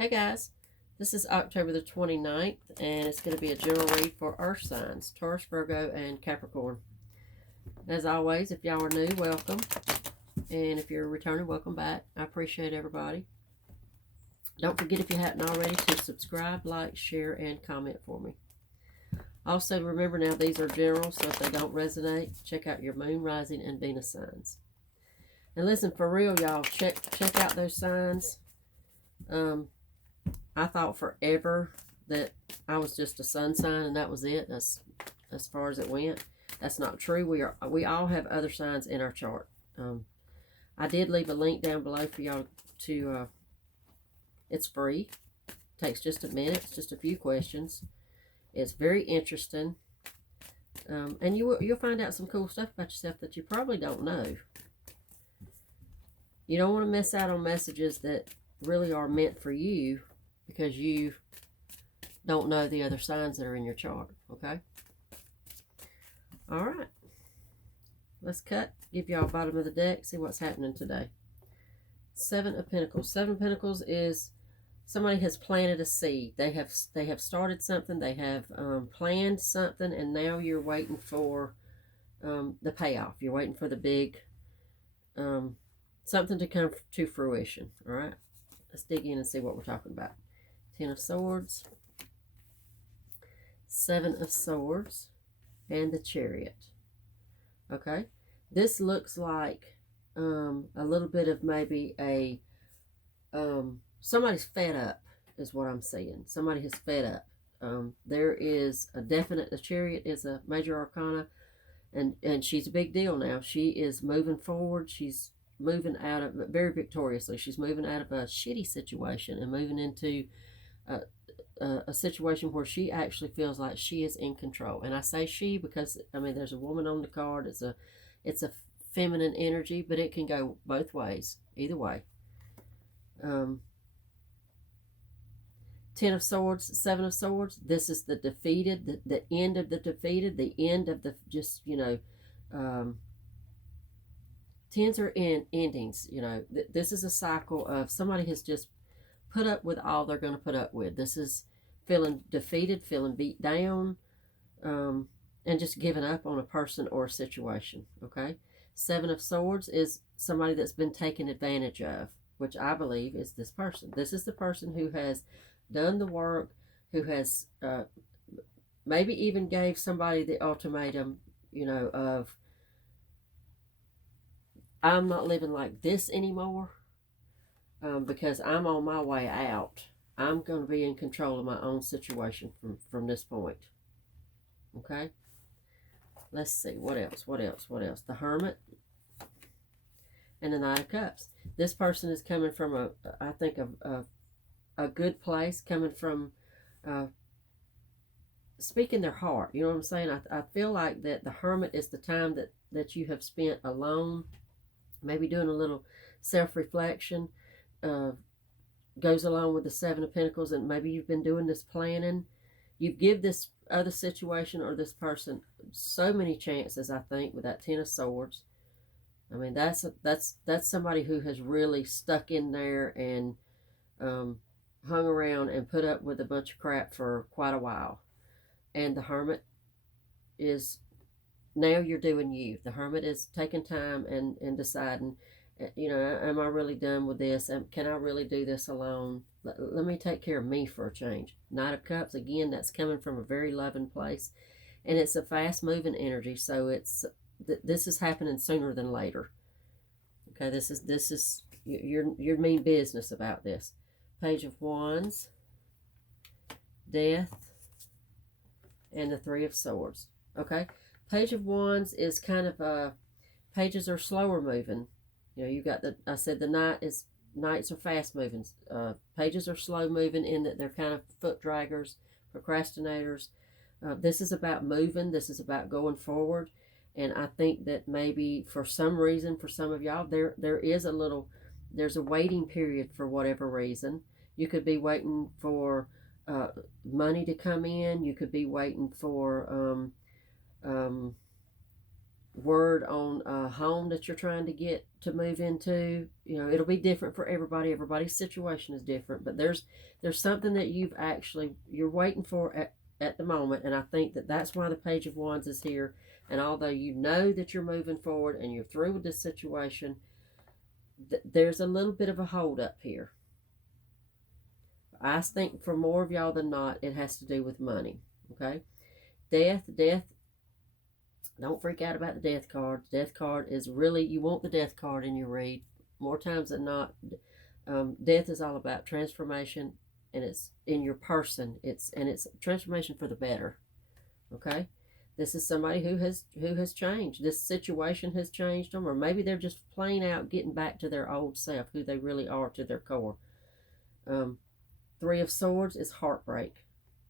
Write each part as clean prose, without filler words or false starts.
Hey guys, this is October the 29th, and it's going to be a general read for Earth signs, Taurus, Virgo, and Capricorn. As always, if y'all are new, welcome. And if you're returning, welcome back. I appreciate everybody. Don't forget, if you hadn't already, to subscribe, like, share, and comment for me. Also, remember now, these are general, so if they don't resonate, check out your moon, rising, and Venus signs. And listen, for real, y'all, check out those signs. I thought forever that I was just a sun sign and that was it. That's as far as it went. That's not true. We all have other signs in our chart. I did leave a link down below for y'all to. It's free. Takes just a minute. It's just a few questions. It's very interesting, and you'll find out some cool stuff about yourself that you probably don't know. You don't want to miss out on messages that really are meant for you, because you don't know the other signs that are in your chart, okay? All right. Let's give y'all bottom of the deck, see what's happening today. Seven of Pentacles. Seven of Pentacles is somebody has planted a seed. They have started something. They have planned something, and now you're waiting for the payoff. You're waiting for the big something to come to fruition, all right? Let's dig in and see what we're talking about. Ten of Swords, Seven of Swords, and the Chariot. Okay, this looks like a little bit of maybe a somebody's fed up is what I'm seeing. Somebody has fed up. There is a definite. The Chariot is a major arcana, and she's a big deal now. She is moving forward. She's moving out of, very victoriously. She's moving out of a shitty situation and moving into a situation where she actually feels like she is in control. And I say she because, I mean, there's a woman on the card. It's a feminine energy, but it can go both ways, either way. Ten of Swords, Seven of Swords. This is the defeated, the end of the defeated, the end of the just, tens are in endings. This is a cycle of somebody has just put up with all they're going to put up with. This is feeling defeated, feeling beat down, and just giving up on a person or a situation, okay? Seven of Swords is somebody that's been taken advantage of, which I believe is this person. This is the person who has done the work, who has maybe even gave somebody the ultimatum, of, I'm not living like this anymore. Because I'm on my way out. I'm going to be in control of my own situation from this point. Okay? Let's see. What else? The Hermit and the Knight of Cups. This person is coming from I think, a good place, coming from speaking their heart. You know what I'm saying? I feel like that the Hermit is the time that you have spent alone, maybe doing a little self-reflection. Goes along with the Seven of Pentacles, and maybe you've been doing this planning. You give this other situation or this person so many chances, I think, with that Ten of Swords. I mean, that's somebody who has really stuck in there and hung around and put up with a bunch of crap for quite a while. And the Hermit is, now you're doing you. The Hermit is taking time and deciding, am I really done with this? Can I really do this alone? Let me take care of me for a change. Knight of Cups, again, that's coming from a very loving place. And it's a fast-moving energy, so this is happening sooner than later. Okay, this is your mean business about this. Page of Wands, Death, and the Three of Swords. Okay, Page of Wands is kind of pages are slower moving. You got I said the Knights are fast moving. Pages are slow moving in that they're kind of foot draggers, procrastinators. This is about moving. This is about going forward. And I think that maybe for some reason, for some of y'all, there's a waiting period for whatever reason. You could be waiting for money to come in. You could be waiting for word on a home that you're trying to get to move into. You know, it'll be different for everybody. Everybody's situation is different, but there's something that you're waiting for at the moment, and I think that that's why the Page of Wands is here. And although you know that you're moving forward and you're through with this situation, there's a little bit of a hold up here. I think for more of y'all than not, it has to do with money. Okay, death. Don't freak out about the death card. The death card is really, you want the death card in your read more times than not. Death is all about transformation, and it's in your person. It's transformation for the better. Okay, this is somebody who has changed. This situation has changed them, or maybe they're just plain out getting back to their old self, who they really are to their core. Three of Swords is heartbreak.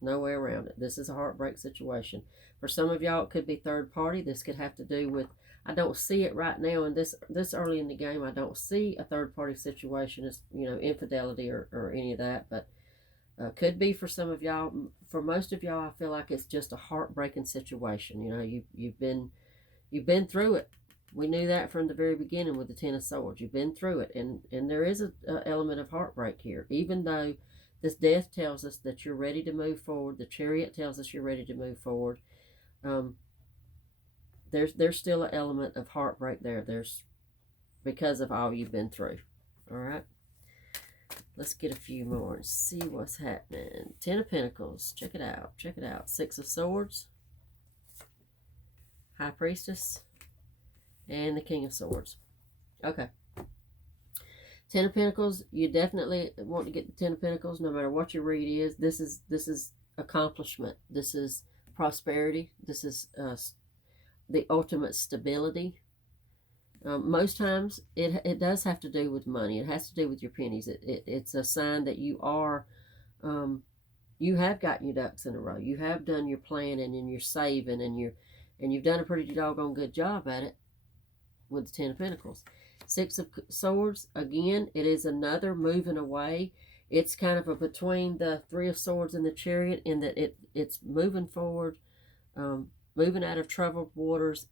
No way around it. This is a heartbreak situation. For some of y'all, it could be third party. This could have to do with, I don't see it right now, and this early in the game, I don't see a third party situation as, you know, infidelity or any of that, but could be for some of y'all. For most of y'all, I feel like it's just a heartbreaking situation. You know, you've been through it. We knew that from the very beginning with the Ten of Swords. You've been through it, and there is an element of heartbreak here, even though this death tells us that you're ready to move forward. The Chariot tells us you're ready to move forward. There's still an element of heartbreak there. There's, because of all you've been through. All right. Let's get a few more and see what's happening. Ten of Pentacles. Check it out. Check it out. Six of Swords. High Priestess. And the King of Swords. Okay. Ten of Pentacles, you definitely want to get the Ten of Pentacles no matter what your read is. This is accomplishment. This is prosperity. This is the ultimate stability. Most times it does have to do with money. It has to do with your pennies. It's a sign that you are, you have gotten your ducks in a row. You have done your planning and your saving, and you've done a pretty doggone good job at it with the Ten of Pentacles. Six of Swords, again, it is another moving away. It's kind of a between the Three of Swords and the Chariot, in that it's moving forward, moving out of troubled waters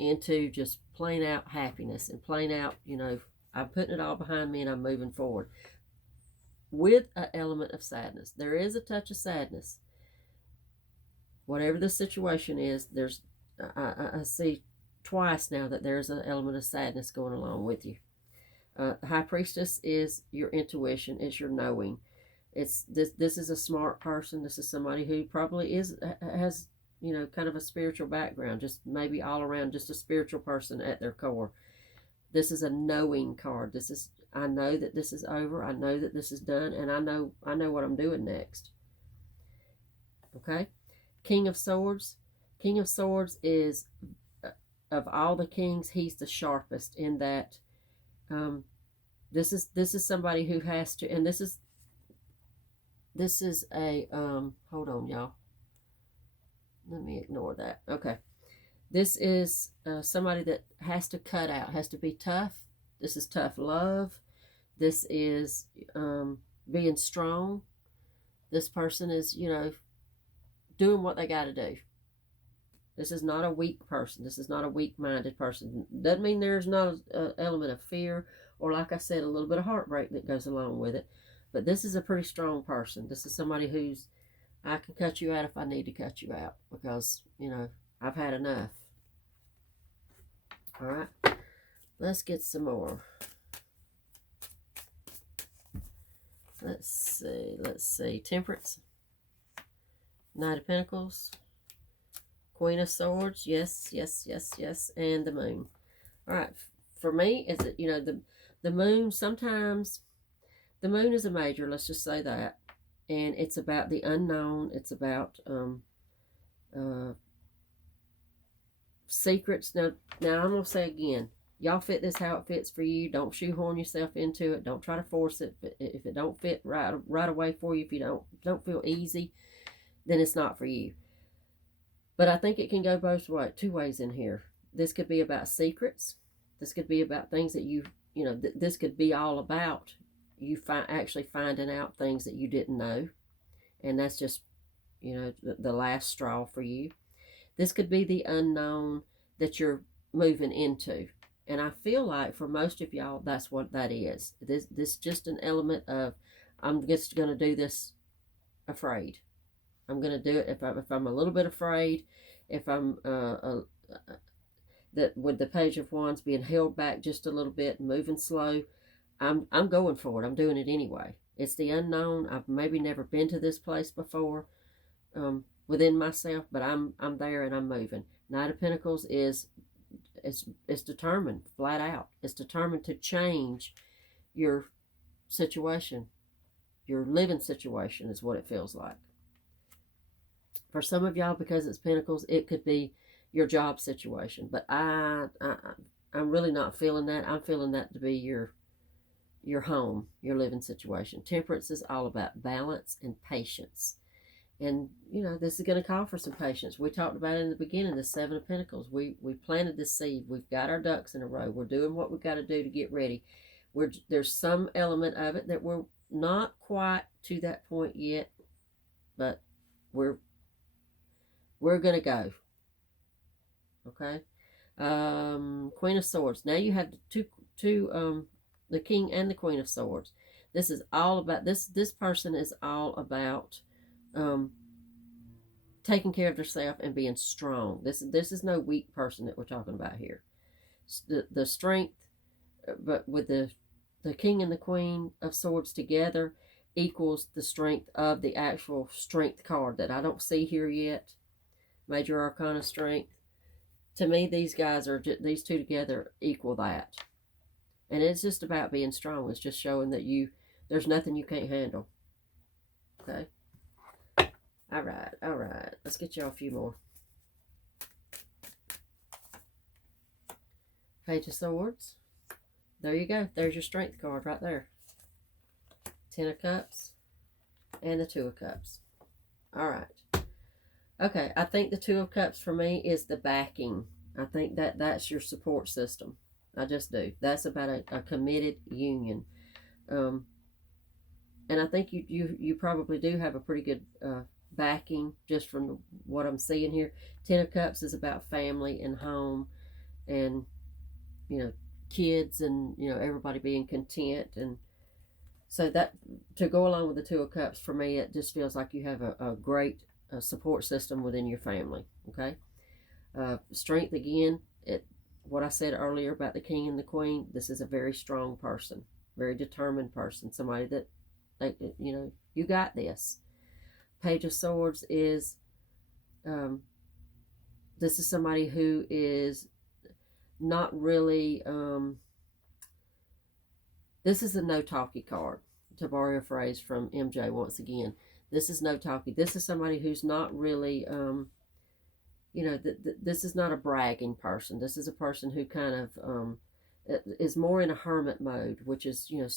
into just plain out happiness and plain out, you know, I'm putting it all behind me and I'm moving forward. With an element of sadness. There is a touch of sadness. Whatever the situation is, there's, I see twice now that there's an element of sadness going along with you. High Priestess is your intuition, it's your knowing. It's this is a smart person. This is somebody who probably has, you know, kind of a spiritual background, just maybe all around just a spiritual person at their core. This is a knowing card. This is, I know that this is over. I know that this is done, and I know what I'm doing next. Okay? King of Swords. King of Swords is, of all the kings, he's the sharpest, in that this is somebody who has to, and this is a hold on, y'all, let me ignore that. Okay, this is somebody that has to cut out, has to be tough. This is tough love. This is being strong. This person is, you know, doing what they got to do. This is not a weak person. This is not a weak-minded person. Doesn't mean there's not an element of fear, or, like I said, a little bit of heartbreak that goes along with it. But this is a pretty strong person. This is somebody who's, I can cut you out if I need to cut you out, because, you know, I've had enough. All right. Let's get some more. Let's see. Temperance. Knight of Pentacles. Queen of Swords, yes, and the Moon. All right, for me, is it, you know, the Moon, sometimes, the Moon is a major, let's just say that, and it's about the unknown. It's about secrets. Now I'm going to say again, y'all fit this how it fits for you. Don't shoehorn yourself into it. Don't try to force it. If it don't fit right away for you, if you don't feel easy, then it's not for you. But I think it can go two ways in here. This could be about secrets. This could be about things that you know, this could be all about you actually finding out things that you didn't know. And that's just, you know, the last straw for you. This could be the unknown, that you're moving into. And I feel like for most of y'all, that's what that is. This just an element of, I'm just going to do this afraid. I'm going to do it if I'm a little bit afraid, if I'm that with the Page of Wands being held back just a little bit and moving slow, I'm going for it. I'm doing it anyway. It's the unknown. I've maybe never been to this place before within myself, but I'm there and I'm moving. Knight of Pentacles is it's determined, flat out. It's determined to change your situation. Your living situation is what it feels like. For some of y'all, because it's Pentacles, it could be your job situation. But I'm really not feeling that. I'm feeling that to be your home, your living situation. Temperance is all about balance and patience. And, you know, this is going to call for some patience. We talked about it in the beginning, the Seven of Pentacles. We planted the seed. We've got our ducks in a row. We're doing what we've got to do to get ready. There's some element of it that we're not quite to that point yet, but we're going to go. Okay? Queen of Swords. Now you have the King and the Queen of Swords. This is all about, this person is all about taking care of themselves and being strong. This is no weak person that we're talking about here. The strength, but with the King and the Queen of Swords together equals the strength of the actual strength card that I don't see here yet. Major Arcana strength. To me, these two together equal that. And it's just about being strong. It's just showing that there's nothing you can't handle. Okay? All right. Let's get y'all a few more. Page of Swords. There you go. There's your strength card right there. 10 of Cups and the 2 of Cups. All right. Okay, I think the 2 of Cups for me is the backing. I think that's your support system. I just do. That's about a committed union. And I think you probably do have a pretty good backing just from what I'm seeing here. 10 of Cups is about family and home and, you know, kids and, you know, everybody being content. And so that, to go along with the 2 of Cups, for me, it just feels like you have a great support system within your family. Okay? Strength, again, what I said earlier about the King and the Queen, this is a very strong person, very determined person, somebody that, you know, you got this. Page of Swords is, this is somebody who is not really, this is a no talkie card, to borrow a phrase from MJ once again. This is no talkie. This is somebody who's not really, you know, this is not a bragging person. This is a person who kind of is more in a hermit mode, which is, you know,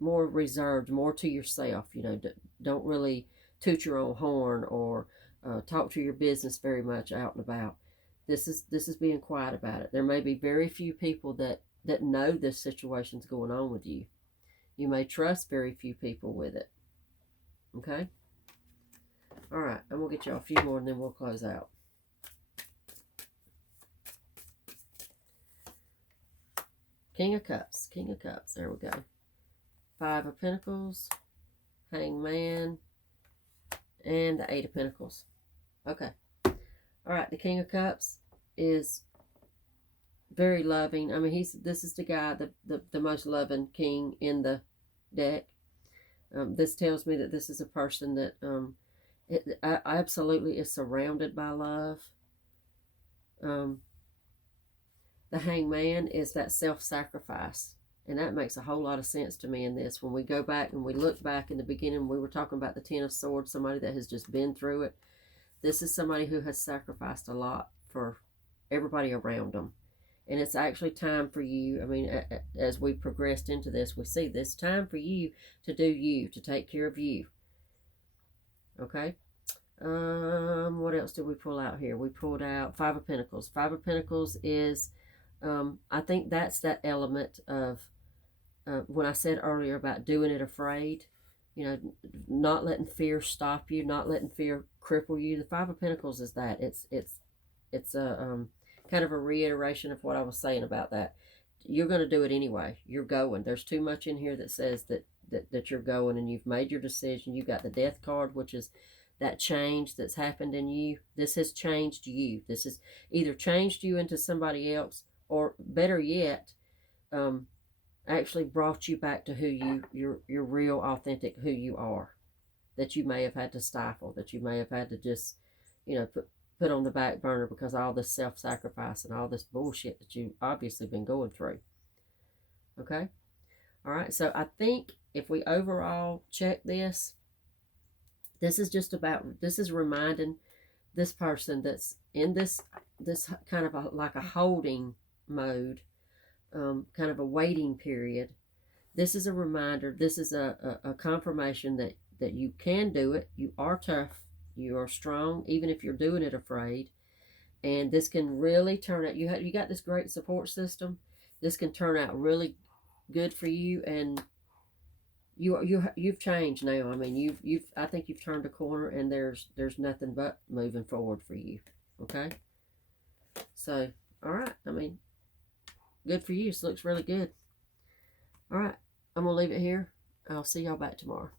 more reserved, more to yourself. You know, don't really toot your own horn or talk to your business very much out and about. This is being quiet about it. There may be very few people that know this situation's going on with you. You may trust very few people with it. Okay? All right, I'm going to get y'all a few more and then we'll close out. King of Cups. There we go. 5 of Pentacles, Hangman, and the 8 of Pentacles. Okay. All right, the King of Cups is very loving. I mean, this is the guy, the most loving king in the deck. This tells me that this is a person that absolutely is surrounded by love. The Hangman is that self-sacrifice. And that makes a whole lot of sense to me in this. When we go back and we look back in the beginning, we were talking about the 10 of Swords, somebody that has just been through it. This is somebody who has sacrificed a lot for everybody around them. And it's actually time for you, I mean, as we progressed into this, we see this time for you to do you, to take care of you. Okay? What else did we pull out here? We pulled out 5 of Pentacles. 5 of Pentacles is, I think that's that element of, when I said earlier about doing it afraid, you know, not letting fear stop you, not letting fear cripple you. The 5 of Pentacles is that. It's a kind kind of a reiteration of what I was saying about that. You're going to do it anyway. You're going. There's too much in here that says that you're going, and you've made your decision. You got the death card, which is that change that's happened in you. This has changed you. This has either changed you into somebody else, or better yet, actually brought you back to who your real authentic who you are, that you may have had to stifle, that you may have had to just, put on the back burner because all this self-sacrifice and all this bullshit that you've obviously been going through. Okay? All right, so I think if we overall check this, this is reminding this person that's in this kind of like a holding mode, kind of a waiting period. This is a reminder, this is a confirmation that you can do it. You are tough, you are strong, even if you're doing it afraid. And this can really turn out, you got this great support system. This can turn out really good for you, and you've changed now. I mean, I think you've turned a corner, and there's nothing but moving forward for you. Okay? So, all right. I mean, good for you. This looks really good. All right. I'm going to leave it here. I'll see y'all back tomorrow.